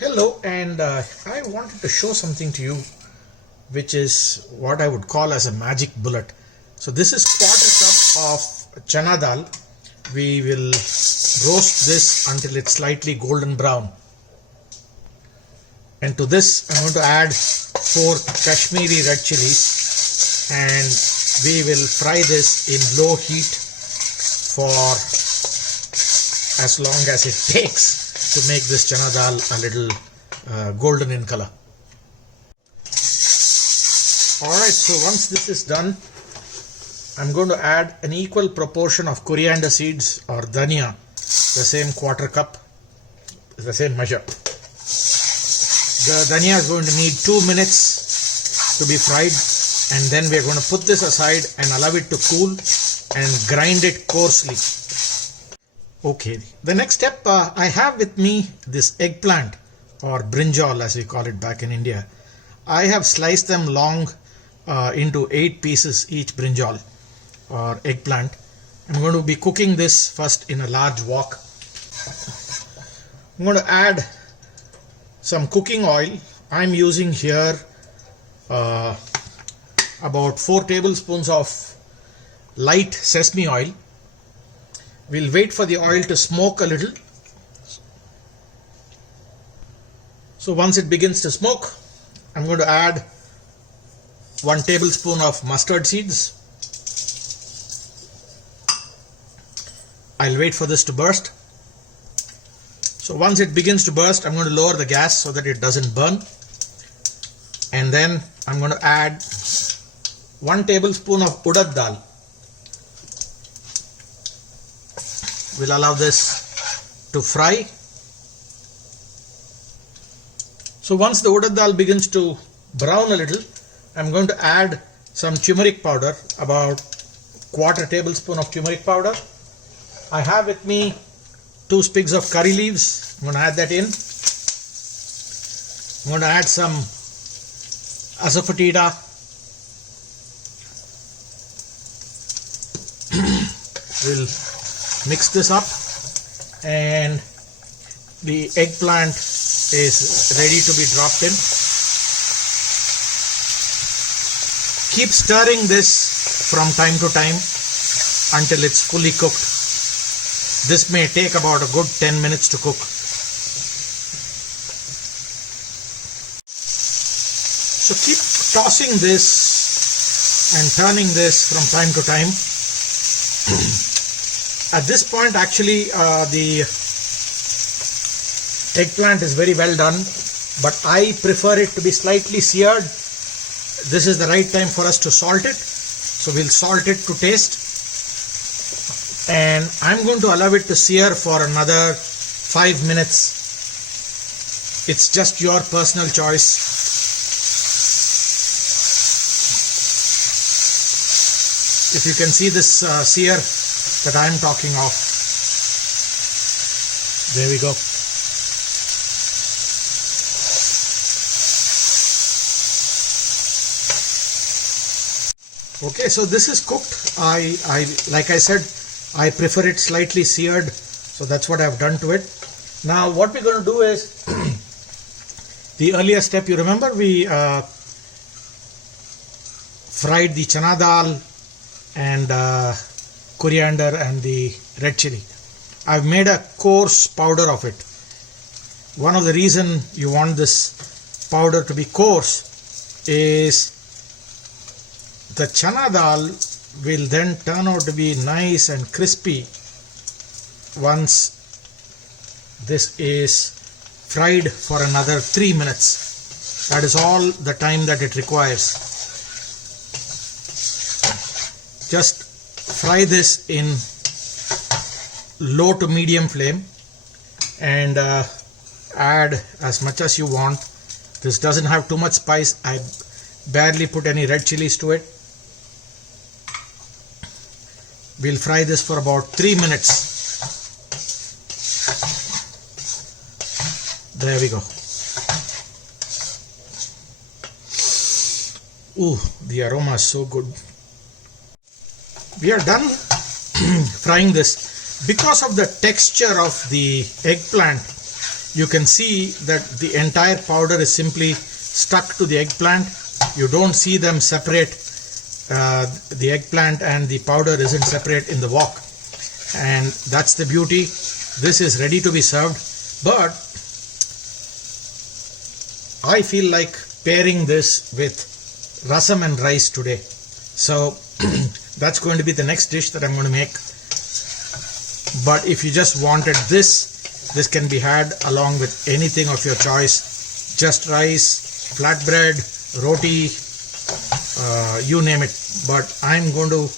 Hello, and I wanted to show something to you which is what I would call as a magic bullet. So this is quarter cup of chana dal. We will roast this until it's slightly golden brown. And to this I'm going to add 4 Kashmiri red chilies, and we will fry this in low heat for as long as it takes to make this chana dal a little golden in color. Alright, so once this is done, I'm going to add an equal proportion of coriander seeds or dhania, the same quarter cup, the same measure. The dhania is going to need 2 minutes to be fried, and then we're going to put this aside and allow it to cool and grind it coarsely. Okay, the next step, I have with me this eggplant or brinjal as we call it back in India. I have sliced them long into 8 pieces each brinjal or eggplant. I'm going to be cooking this first in a large wok. I'm going to add some cooking oil. I'm using here about 4 tablespoons of light sesame oil. We'll wait for the oil to smoke a little. So once it begins to smoke, I'm going to add 1 tablespoon of mustard seeds. I'll wait for this to burst. So once it begins to burst, I'm going to lower the gas so that it doesn't burn. And then I'm going to add 1 tablespoon of urad dal. We'll allow this to fry. So once the urad dal begins to brown a little, I'm going to add some turmeric powder, about 1/4 tablespoon of turmeric powder. I have with me 2 sprigs of curry leaves. I'm going to add that in. I'm going to add some asafoetida. We'll mix this up, and the eggplant is ready to be dropped in. Keep stirring this from time to time until it's fully cooked. This may take about a good 10 minutes to cook. So keep tossing this and turning this from time to time. At this point, actually, the eggplant is very well done, but I prefer it to be slightly seared. This is the right time for us to salt it. So we'll salt it to taste. And I'm going to allow it to sear for another 5 minutes. It's just your personal choice. If you can see this sear that I'm talking of. There we go. Okay, so this is cooked. Like I said, I prefer it slightly seared, so that's what I've done to it. Now what we're going to do is the earlier step, you remember we fried the chana dal and coriander and the red chili. I've made a coarse powder of it. One of the reason you want this powder to be coarse is the chana dal will then turn out to be nice and crispy once this is fried for another 3 minutes. That is all the time that it requires. Just fry this in low to medium flame and add as much as you want. This doesn't have too much spice. I barely put any red chilies to it. We'll fry this for about 3 minutes. There we go. Ooh, the aroma is so good. We are done frying this. Because of the texture of the eggplant, you can see that the entire powder is simply stuck to the eggplant. You don't see them separate. The eggplant and the powder isn't separate in the wok, and that's the beauty. This is ready to be served, but I feel like pairing this with rasam and rice today. So that's going to be the next dish that I'm going to make. But if you just wanted this can be had along with anything of your choice. Just rice, flatbread, roti, you name it. But I'm going to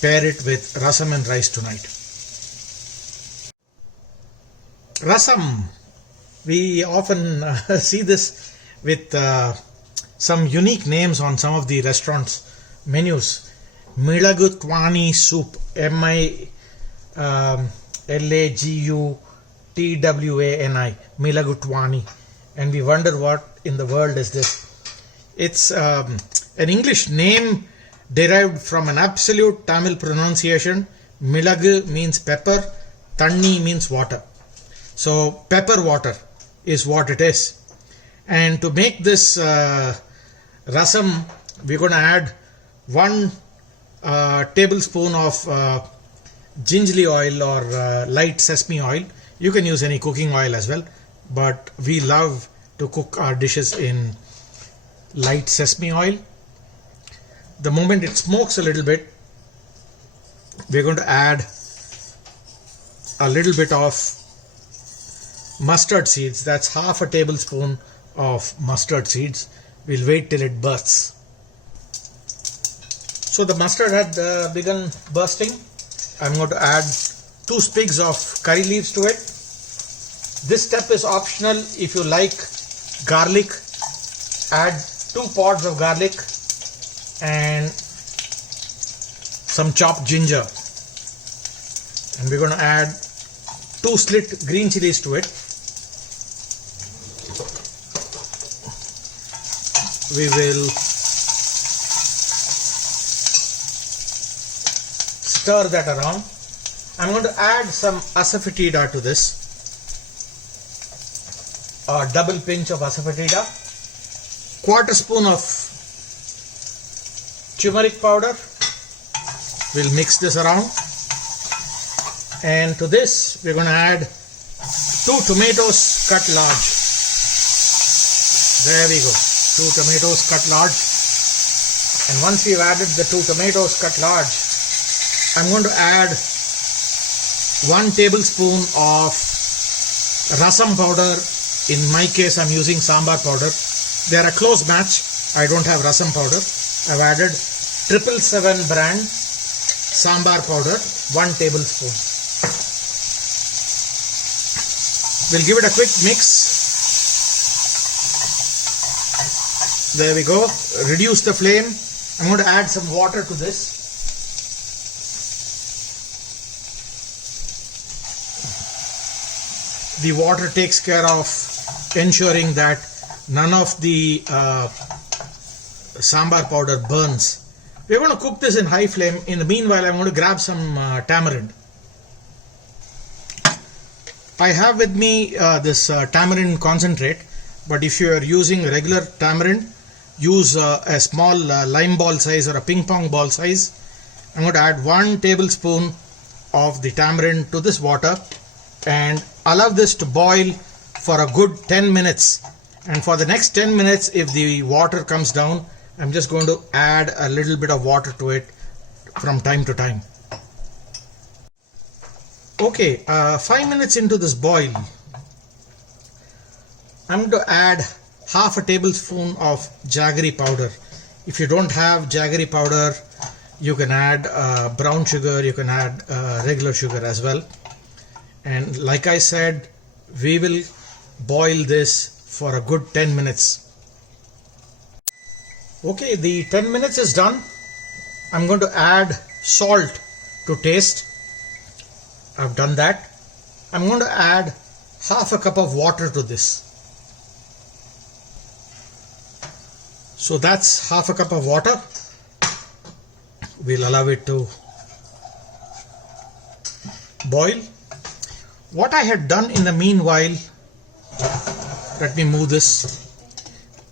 pair it with rasam and rice tonight. Rasam, we often see this with some unique names on some of the restaurants' menus. Milagu Twani soup, Lagutwani, Milagu Twani, and we wonder what in the world is this. It's an English name derived from an absolute Tamil pronunciation. Milagu means pepper, Tanni means water. So pepper water is what it is. And to make this rasam, we're going to add 1 tablespoon of gingerly oil or light sesame oil. You can use any cooking oil as well, but we love to cook our dishes in light sesame oil. The moment it smokes a little bit, we're going to add a little bit of mustard seeds. That's half a tablespoon of mustard seeds. We'll wait till it bursts. So the mustard had begun bursting. I'm going to add 2 sprigs of curry leaves to it. This step is optional. If you like garlic, add 2 pods of garlic and some chopped ginger. And we're going to add 2 slit green chilies to it. We will stir that around. I'm going to add some asafoetida to this, a double pinch of asafoetida, 1/4 spoon of turmeric powder. We'll mix this around, and to this we're going to add 2 tomatoes cut large. There we go. 2 tomatoes cut large. And once we've added the 2 tomatoes cut large, I'm going to add 1 tablespoon of rasam powder. In my case, I'm using sambar powder. They're a close match. I don't have rasam powder. I've added 777 brand sambar powder, 1 tablespoon. We'll give it a quick mix. There we go. Reduce the flame. I'm going to add some water to this. The water takes care of ensuring that none of the sambar powder burns. We're going to cook this in high flame. In the meanwhile, I'm going to grab some tamarind. I have with me this tamarind concentrate, but if you are using regular tamarind, use a small lime ball size or a ping pong ball size. I'm going to add 1 tablespoon of the tamarind to this water and allow this to boil for a good 10 minutes. And for the next 10 minutes, if the water comes down, I'm just going to add a little bit of water to it from time to time. Okay, 5 minutes into this boil, I'm going to add half a tablespoon of jaggery powder. If you don't have jaggery powder, you can add brown sugar, you can add regular sugar as well. And like I said, we will boil this for a good 10 minutes. Okay, the 10 minutes is done. I'm going to add salt to taste. I've done that. I'm going to add half a cup of water to this. So that's half a cup of water. We'll allow it to boil. What I had done in the meanwhile let me move this.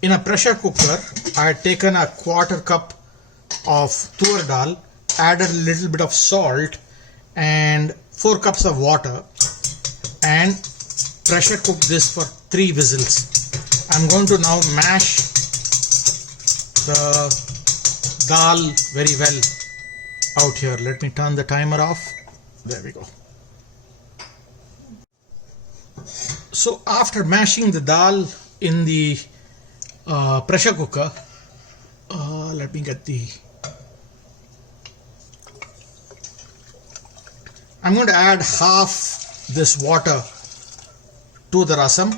In a pressure cooker, I had taken a quarter cup of tur dal, added a little bit of salt and 4 cups of water, and pressure cook this for 3 whistles. I'm going to now mash the dal very well out here. Let me turn the timer off. There we go. So after mashing the dal in the pressure cooker, let me get the... I'm going to add half this water to the rasam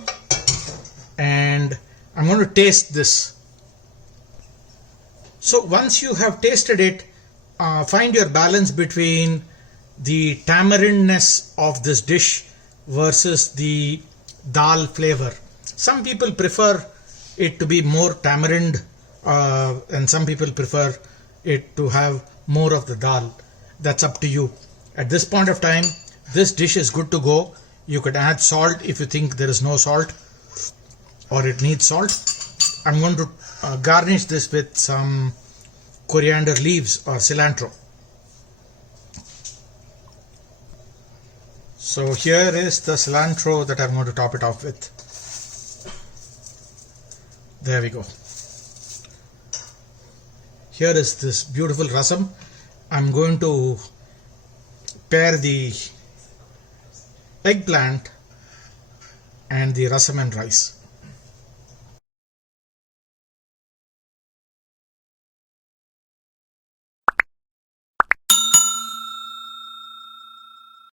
and I'm going to taste this. So once you have tasted it, find your balance between the tamarindness of this dish versus the dal flavor. Some people prefer it to be more tamarind and some people prefer it to have more of the dal. That's up to you. At this point of time, this dish is good to go. You could add salt if you think there is no salt or it needs salt. I'm going to garnish this with some coriander leaves or cilantro. So here is the cilantro that I'm going to top it off with. There we go. Here is this beautiful rasam. I'm going to pair the eggplant and the rasam and rice.